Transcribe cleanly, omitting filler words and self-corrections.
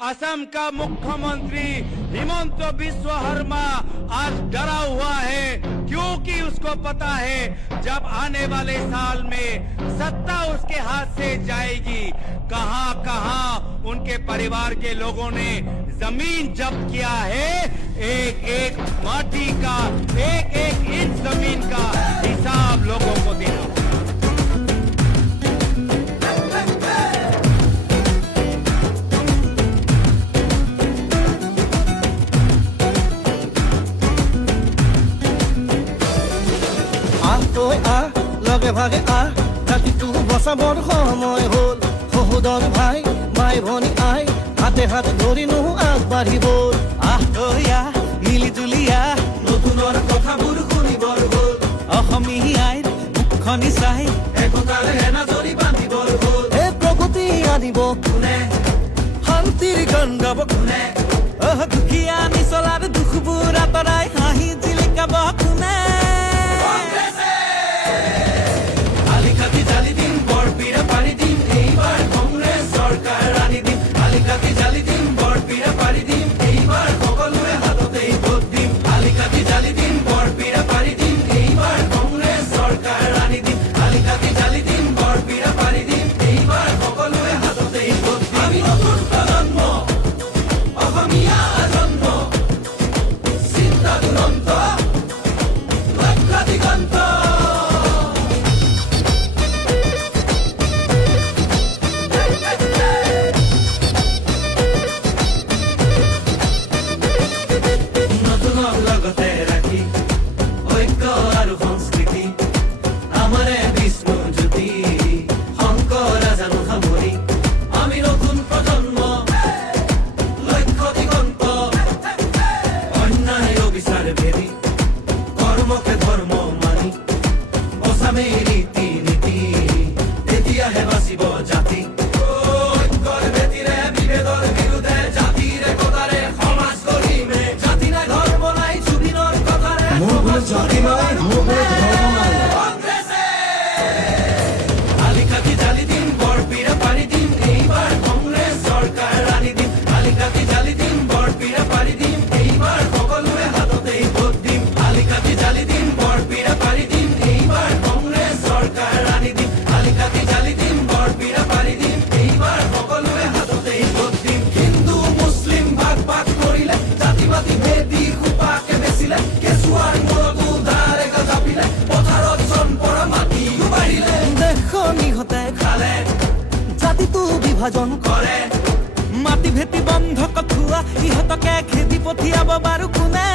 असम का मुख्यमंत्री हिमंत बिस्व शर्मा आज डरा हुआ है क्योंकि उसको पता है जब आने वाले साल में सत्ता उसके हाथ से जाएगी कहां कहां उनके परिवार के लोगों ने जमीन जब्त किया है। एक एक माटी का एक एक इंच जमीन का हिसाब लोगों को देना होगा। লগে ভাগে ৰাতিটো বচাবৰ সময় হ'ল সহোদৰ ভাই মাই ভনী আই হাতে হাত ধৰিনো আগবাঢ়িব তই মিলি জুলি নতুনৰ কথাবোৰ শুনিবৰ হ'ল অসমীয়াই মুখনি চাই একতাৰ হেনাজৰি বান্ধিবৰ হ'ল এই প্ৰগতি আনিব কোনে শান্তিৰ গান গাব কোনে দুখীয়া নিচলাৰ দুখবোৰ আঁতৰাই হাঁহি জিলিকাব কোনে বিভাজন কৰে মাটি ভেটি বন্ধ কঠুৱা ইহঁতকে খেদি পঠিয়াব বাৰু কোনে